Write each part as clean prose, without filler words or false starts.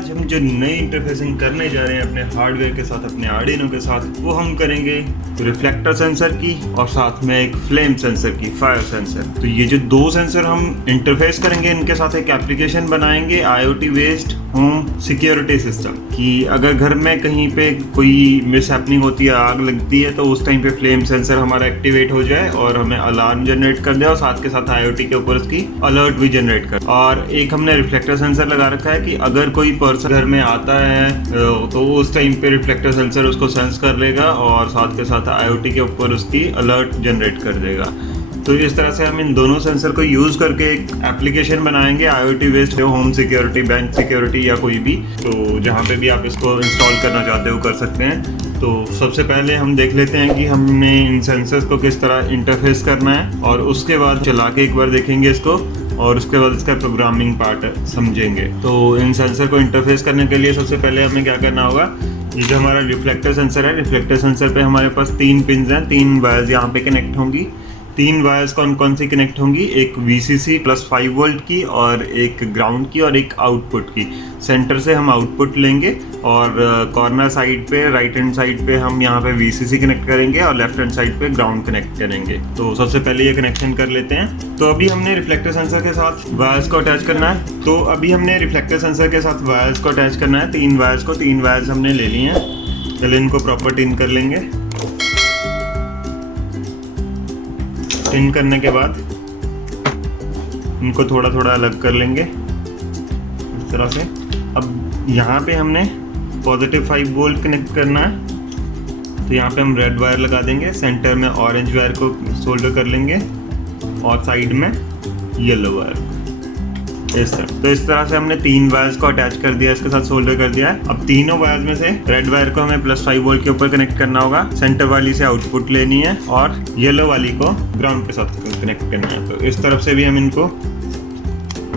आज हम जो नई इंटरफेसिंग करने जा रहे हैं अपने हार्डवेयर के साथ, अपने आर्डिनो के साथ, वो हम करेंगे रिफ्लेक्टर सेंसर की और साथ में एक फ्लेम सेंसर की, फायर सेंसर। तो ये जो दो सेंसर हम इंटरफेस करेंगे, इनके साथ एक एप्लीकेशन बनाएंगे IoT based home security system, कि अगर घर में कहीं पे कोई मिस हैपनिंग होती है, आग लगती है, तो उस टाइम पे फ्लेम सेंसर हमारा एक्टिवेट हो जाए और हमें अलार्म जनरेट कर दे और साथ के साथ IoT के ऊपर उसकी अलर्ट भी जनरेट कर। और एक हमने रिफ्लेक्टर सेंसर लगा रखा है कि अगर कोई पर्सन घर में आता है तो उस टाइम पे रिफ्लेक्टर सेंसर उसको सेंस कर लेगा और साथ के साथ IoT के ऊपर उसकी अलर्ट जनरेट कर देगा। तो इस तरह से हम इन दोनों सेंसर को यूज़ करके एक एप्लीकेशन बनाएंगे IoT based home security, bank security या कोई भी, तो जहाँ पे भी आप इसको इंस्टॉल करना चाहते हो कर सकते हैं। तो सबसे पहले हम देख लेते हैं कि हमने इन सेंसर्स को किस तरह इंटरफेस करना है और उसके बाद चला के एक बार देखेंगे इसको और उसके बाद इसका प्रोग्रामिंग पार्ट समझेंगे। तो इन सेंसर को इंटरफेस करने के लिए सबसे पहले हमें क्या करना होगा, ये जो हमारा रिफ्लेक्टर सेंसर है, रिफ्लेक्टर सेंसर पे हमारे पास 3 पिन्स हैं, 3 वायर्स यहाँ पे कनेक्ट होंगी। 3 वायर्स कौन कौन सी कनेक्ट होंगी, एक VCC प्लस 5 वोल्ट की और एक ग्राउंड की और एक आउटपुट की। सेंटर से हम आउटपुट लेंगे और कॉर्नर साइड पे, राइट हैंड साइड पे हम यहाँ पे VCC कनेक्ट करेंगे और लेफ्ट हैंड साइड पे ग्राउंड कनेक्ट करेंगे। तो सबसे पहले ये कनेक्शन कर लेते हैं। तो अभी हमने रिफ्लेक्टर सेंसर के साथ वायर्स को अटैच करना है। तो अभी हमने रिफ्लेक्टर सेंसर के साथ वायर्स को अटैच करना है, 3 वायर्स हमने ले लिए हैं। चलिए इनको प्रॉपर टिन कर लेंगे। टिन करने के बाद इनको थोड़ा थोड़ा अलग कर लेंगे इस तरह से। अब यहाँ पे हमने पॉजिटिव 5 वोल्ट कनेक्ट करना है, तो यहाँ पे हम रेड वायर लगा देंगे, सेंटर में ऑरेंज वायर को सोल्डर कर लेंगे और साइड में येलो वायर इस तरह। तो इस तरह से हमने 3 वायर्स को अटैच कर दिया, इसके साथ सोल्डर कर दिया है। अब तीनों वायर्स में से रेड वायर को हमें प्लस 5 वोल्ट के ऊपर कनेक्ट करना होगा, सेंटर वाली से आउटपुट लेनी है और येलो वाली को ग्राउंड के साथ कनेक्ट करना है। तो इस तरफ से भी हम इनको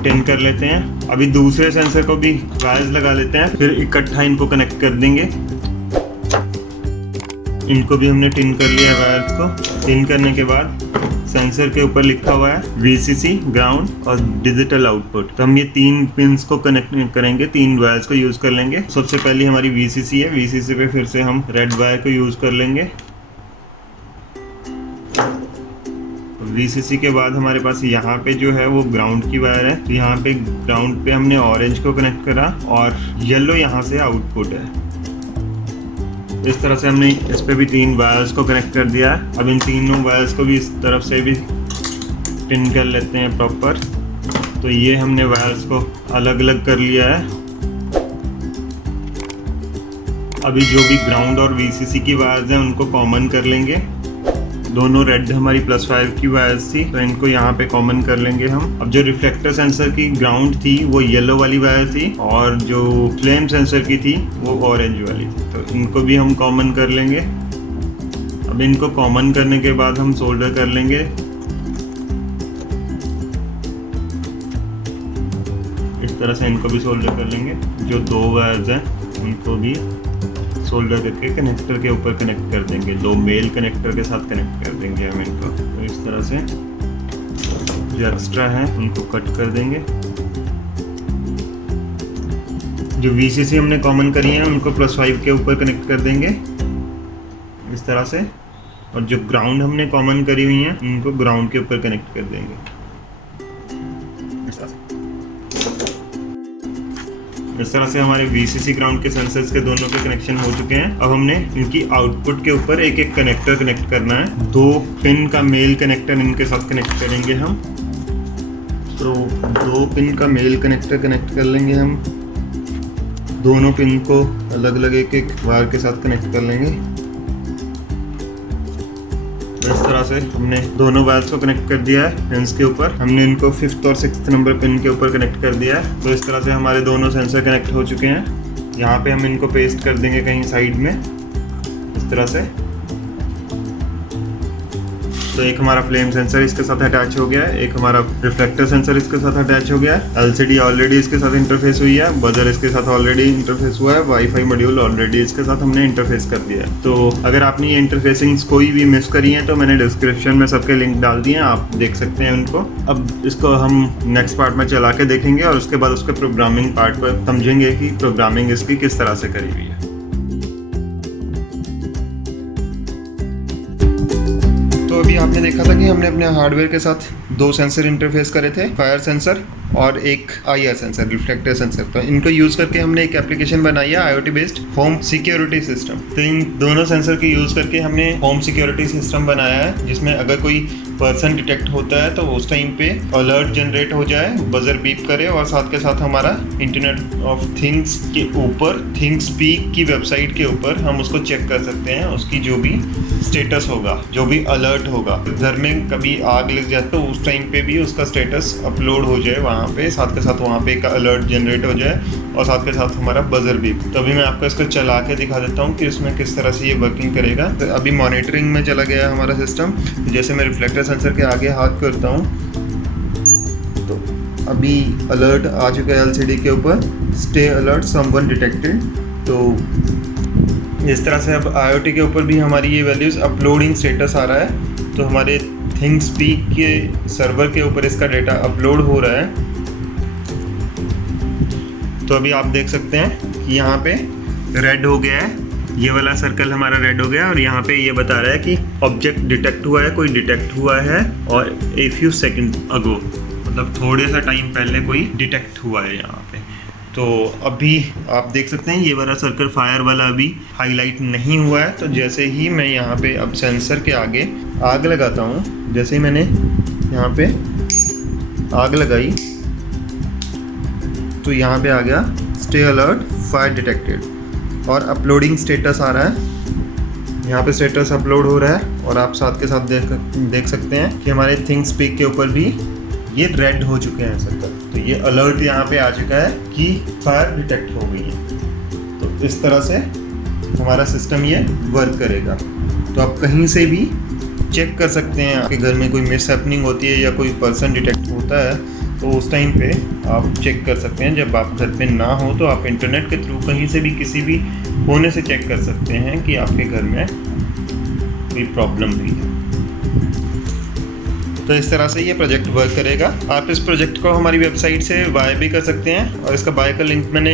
टिन कर लेते हैं। अभी दूसरे सेंसर को भी वायर्स लगा लेते हैं, फिर इकट्ठा इनको कनेक्ट कर देंगे। इनको भी हमने टिन कर लिया वायर्स को। टिन करने के बाद सेंसर के ऊपर लिखा हुआ है VCC, ग्राउंड और डिजिटल आउटपुट। तो हम ये 3 पिंस को कनेक्ट करेंगे, 3 वायर्स को यूज कर लेंगे। सबसे पहले हमारी VCC है, VCC पे फिर से हम रेड वायर को यूज कर लेंगे। VCC के बाद हमारे पास यहाँ पे जो है वो ग्राउंड की वायर है, तो यहाँ पे ग्राउंड पे हमने ऑरेंज को कनेक्ट करा और येलो यहाँ से आउटपुट है। इस तरह से हमने इस पे भी 3 वायर्स को कनेक्ट कर दिया है। अब इन तीनों वायर्स को भी इस तरफ से भी टिन कर लेते हैं प्रॉपर। तो ये हमने वायर्स को अलग अलग कर लिया है। अभी जो भी ग्राउंड और VCC की वायर्स हैं उनको कॉमन कर लेंगे। दोनों रेड हमारी प्लस 5 की वायर्स थी, तो इनको यहाँ पे कॉमन कर लेंगे हम। अब जो रिफ्लेक्टर सेंसर की ग्राउंड थी वो येलो वाली वायर थी और जो फ्लेम सेंसर की थी वो ऑरेंज वाली थी, तो इनको भी हम कॉमन कर लेंगे। अब इनको कॉमन करने के बाद हम सोल्डर कर लेंगे। इस तरह से इनको भी सोल्डर कर लेंगे। जो 2 वायर्स हैं उनको भी सोल्डर करके कनेक्टर के ऊपर कनेक्ट कर देंगे, 2 मेल कनेक्टर के साथ कनेक्ट कर देंगे हम इनको। तो इस तरह से जो एक्स्ट्रा है उनको कट कर देंगे। जो VCC हमने कॉमन करी है उनको प्लस 5 के ऊपर कनेक्ट कर देंगे इस तरह से, और जो ग्राउंड हमने कॉमन करी हुई है उनको ग्राउंड के ऊपर कनेक्ट कर देंगे इस तरह से हमारे VCC ग्राउंड के सेंसर्स के दोनों के कनेक्शन हो चुके हैं। अब हमने इनकी आउटपुट के ऊपर एक एक कनेक्टर कनेक्ट करना है। 2 पिन का मेल कनेक्टर इनके साथ कनेक्ट करेंगे हम। तो 2 पिन का मेल कनेक्टर कनेक्ट कर लेंगे हम। दोनों पिन को अलग अलग एक एक वायर के साथ कनेक्ट कर लेंगे। इस तरह से हमने दोनों वायर्स को कनेक्ट कर दिया है पिन्स के ऊपर। हमने इनको 5th और 6th नंबर पिन के ऊपर कनेक्ट कर दिया है। तो इस तरह से हमारे दोनों सेंसर कनेक्ट हो चुके हैं। यहाँ पे हम इनको पेस्ट कर देंगे कहीं साइड में इस तरह से। तो एक हमारा फ्लेम सेंसर इसके साथ अटैच हो गया है, एक हमारा रिफ्लेक्टर सेंसर इसके साथ अटैच हो गया है, एलसीडी ऑलरेडी इसके साथ इंटरफेस हुई है, बजर इसके साथ ऑलरेडी इंटरफेस हुआ है, वाईफाई मॉड्यूल ऑलरेडी इसके साथ हमने इंटरफेस कर दिया है। तो अगर आपने ये इंटरफेसिंग्स कोई भी मिस करी है तो मैंने डिस्क्रिप्शन में सबके लिंक डाल दिए हैं, आप देख सकते हैं उनको। अब इसको हम नेक्स्ट पार्ट में चला के देखेंगे और उसके बाद उसके प्रोग्रामिंग पार्ट को समझेंगे कि प्रोग्रामिंग इसकी किस तरह से करी हुई है। तो अभी आपने देखा था कि हमने अपने हार्डवेयर के साथ 2 सेंसर इंटरफेस करे थे, फायर सेंसर और एक IR सेंसर, रिफ्लेक्टर सेंसर। तो इनको यूज़ करके हमने एक एप्लीकेशन बनाई है IoT based home security system. तो इन दोनों सेंसर के यूज़ करके हमने होम सिक्योरिटी सिस्टम बनाया है, जिसमें अगर कोई पर्सन डिटेक्ट होता है तो उस टाइम पे अलर्ट जनरेट हो जाए, बजर बीप करे और साथ के साथ हमारा इंटरनेट ऑफ थिंग्स के ऊपर थिंगस्पीक की वेबसाइट के ऊपर हम उसको चेक कर सकते हैं, उसकी जो भी स्टेटस होगा, जो भी अलर्ट होगा। घर में कभी आग लग जाए तो उस टाइम पे भी उसका स्टेटस अपलोड हो जाए वहाँ पे, साथ के साथ वहाँ पे एक अलर्ट जनरेट हो जाए और साथ के साथ हमारा बजर बीप। तो अभी मैं आपको इसको चला के दिखा देता हूँ कि इसमें किस तरह से ये वर्किंग करेगा। तो अभी मॉनिटरिंग में चला गया है हमारा सिस्टम। जैसे मैं रिफ्लेक्टर सेंसर के आगे हाथ करता हूँ तो अभी अलर्ट आ चुका है LCD के ऊपर, स्टे अलर्ट समवन डिटेक्टेड। तो इस तरह से अब IoT के ऊपर भी हमारी ये वैल्यूज़ अपलोडिंग स्टेटस आ रहा है। तो हमारे थिंगस्पीक के सर्वर के ऊपर इसका डेटा अपलोड हो रहा है। तो अभी आप देख सकते हैं कि यहाँ पे रेड हो गया है, ये वाला सर्कल हमारा रेड हो गया और यहाँ पे ये बता रहा है कि ऑब्जेक्ट डिटेक्ट हुआ है, कोई डिटेक्ट हुआ है और ए फ्यू सेकंड अगो, मतलब थोड़े सा टाइम पहले कोई डिटेक्ट हुआ है यहाँ पे। तो अभी आप देख सकते हैं ये वाला सर्कल फायर वाला अभी हाईलाइट नहीं हुआ है। तो जैसे ही मैं यहाँ पे अब सेंसर के आगे आग लगाता हूँ, जैसे ही मैंने यहाँ पे आग लगाई तो यहाँ पे आ गया स्टे अलर्ट फायर डिटेक्टेड और अपलोडिंग स्टेटस आ रहा है। यहाँ पे स्टेटस अपलोड हो रहा है और आप साथ के साथ देख सकते हैं कि हमारे थिंगस्पीक के ऊपर भी ये रेड हो चुके हैं सर्कल। तो ये अलर्ट यहाँ पे आ चुका है कि फायर डिटेक्ट हो गई है। तो इस तरह से हमारा सिस्टम ये वर्क करेगा। तो आप कहीं से भी चेक कर सकते हैं, आपके घर में कोई मिस हैपनिंग होती है या कोई पर्सन डिटेक्ट होता है तो उस टाइम पे आप चेक कर सकते हैं। जब आप घर पे ना हो तो आप इंटरनेट के थ्रू कहीं से भी किसी भी कोने से चेक कर सकते हैं कि आपके घर में कोई प्रॉब्लम नहीं है। तो इस तरह से ये प्रोजेक्ट वर्क करेगा। आप इस प्रोजेक्ट को हमारी वेबसाइट से बाय भी कर सकते हैं और इसका बाय का लिंक मैंने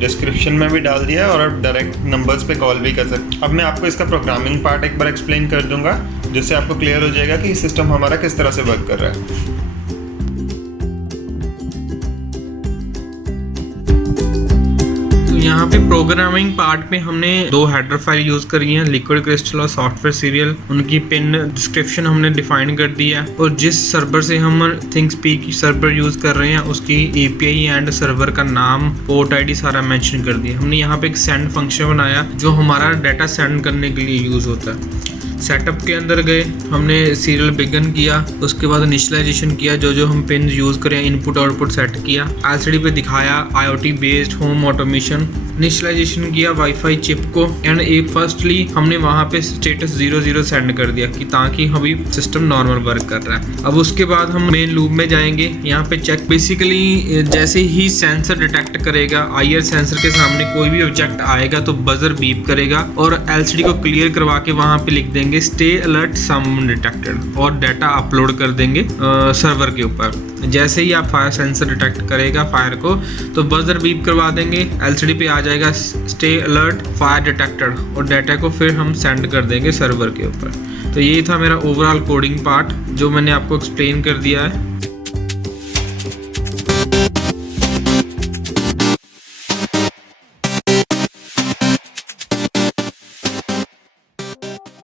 डिस्क्रिप्शन में भी डाल दिया है और आप डायरेक्ट नंबर्स पे कॉल भी कर सकते हैं। अब मैं आपको इसका प्रोग्रामिंग पार्ट एक बार एक्सप्लेन कर दूंगा, जिससे आपको क्लियर हो जाएगा कि सिस्टम हमारा किस तरह से वर्क कर रहा है। यहाँ पे प्रोग्रामिंग पार्ट में हमने 2 हेडर फाइल यूज करी हैं, लिक्विड क्रिस्टल और सॉफ्टवेयर सीरियल। उनकी पिन डिस्क्रिप्शन हमने डिफाइन कर दिया है और जिस सर्वर से हम थिंगस्पीक सर्वर यूज कर रहे हैं उसकी API एंड सर्वर का नाम, पोर्ट ID सारा मेंशन कर दिया। हमने यहाँ पे एक सेंड फंक्शन बनाया जो हमारा डाटा सेंड करने के लिए यूज होता है। सेटअप के अंदर गए, हमने सीरियल बिगन किया, उसके बाद इनिशियलाइजेशन किया, जो हम पिन यूज़ करें इनपुट आउटपुट सेट किया, LCD पे दिखाया IoT based home automation, initialisation किया वाईफाई चिप को एंड एक फर्स्टली हमने वहाँ पे स्टेटस 00 सेंड कर दिया कि ताकि अभी सिस्टम नॉर्मल वर्क कर रहा है। अब उसके बाद हम मेन लूप में जाएंगे, यहाँ पे चेक बेसिकली जैसे ही सेंसर डिटेक्ट करेगा, IR सेंसर के सामने कोई भी ऑब्जेक्ट आएगा तो बजर बीप करेगा और LCD को क्लियर करवा के वहाँ पे लिख देंगे स्टे अलर्ट समवन डिटेक्टेड और डाटा अपलोड कर देंगे सर्वर के ऊपर। जैसे ही आप फायर सेंसर डिटेक्ट करेगा फायर को तो बजर बीप करवा देंगे, LCD पे आ जाएगा स्टे अलर्ट फायर डिटेक्टेड और डाटा को फिर हम सेंड कर देंगे सर्वर के ऊपर। तो ये था मेरा ओवरऑल कोडिंग पार्ट जो मैंने आपको एक्सप्लेन कर दिया है।